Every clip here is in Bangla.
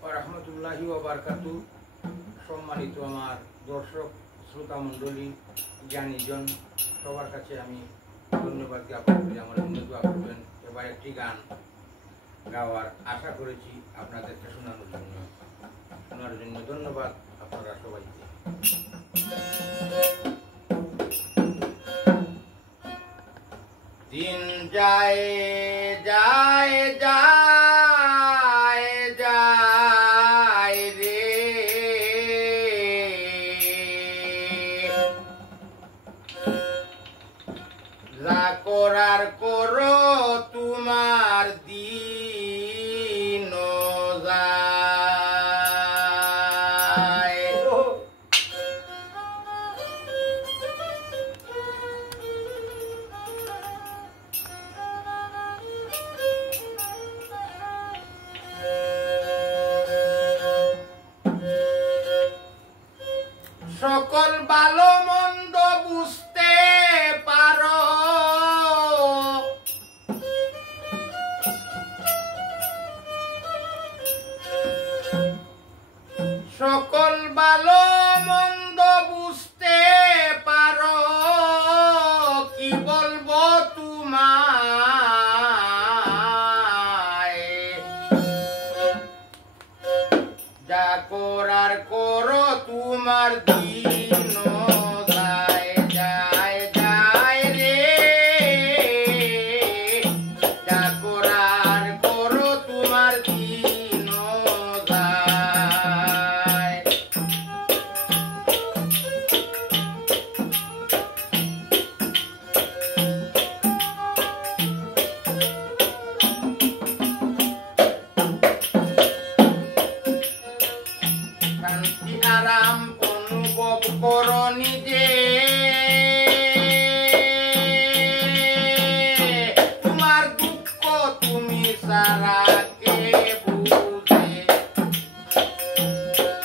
ওয়া রাহমাতুল্লাহি ওয়া বারাকাতুহু। সম্মানিত আমার দর্শক শ্রোতা মণ্ডলী, জ্ঞানীজন, সবার কাছে আমি ধন্যবাদ জ্ঞাপন করি। আমার জন্য দোয়া করবেন। এবার একটি গান গাওয়ার আশা করেছি আপনাদেরকে শোনার জন্য ধন্যবাদ আপনারা সবাইকে। দিন যায় যায় যায় যায় রে, যা করার করো তোমার দিন যায়। সকল ভালো মন্দ বুঝতে পারো, সকল ভালো মন্দ বুঝতে পারো, কি বলবো তোমায়, যা করার করো তোমার দিন যায় যায় যায় রে, যা করার করো তোমার দিন যায়। শান্তি আরাম অনুভব করো নিজে, তোমার দুঃখ তুমি সারা কে বুঝে,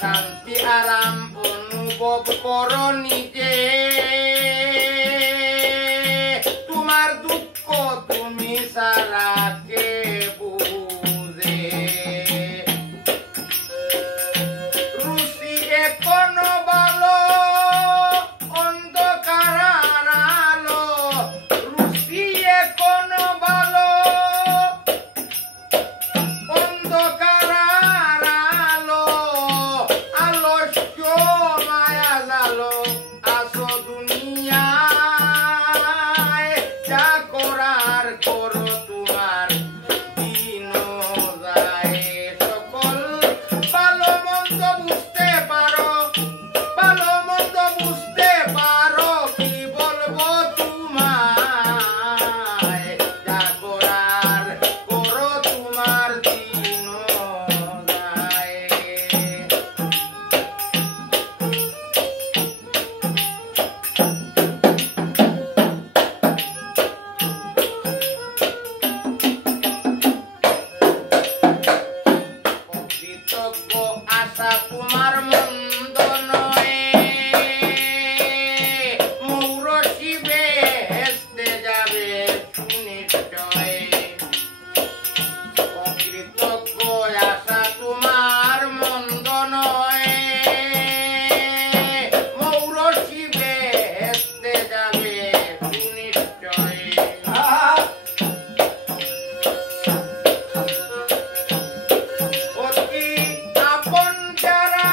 শান্তি আরাম অনুভব করো নিজে, তোমার দুঃখ তুমি সারা কে বুঝে। কোনো ভালো অন্ধকার আলো, রুশিয়ে কোনো ভালো অন্ধকার আলো, আলস্য মায়া জালো আসো দুনিয়ায়, যা করার করো তোমার দিন যায়। সকল ভালো মন্দ বুঝতে পারো, ভালো মন্দ বুঝতে পারো, কি বলবো তোমায়, যা করার করো তোমার দিন যায়। কৃতজ্ঞ আশা তোমার মন্দ নয়, মৌরসি বেহেশতে যাবে সুনিশ্চয়। অকৃতজ্ঞ আশা তোমার মন্দ নয়, মৌরসি বেহেশতে যাবে সুনিশ্চয়। অতি আপন যারা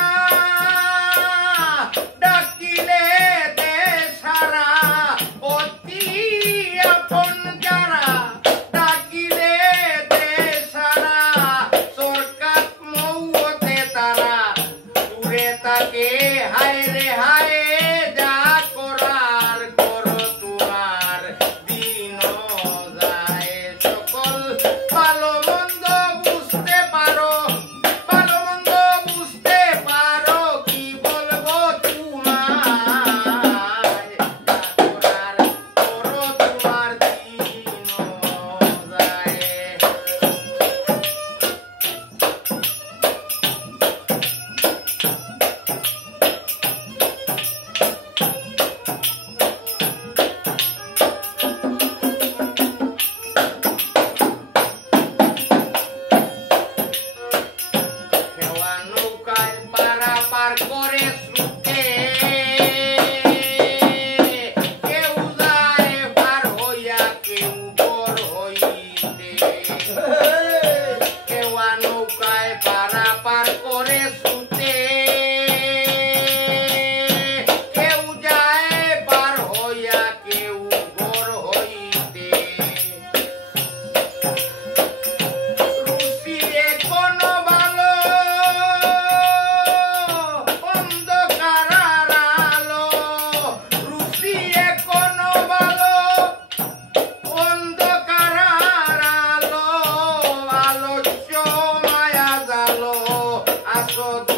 শাশ্বত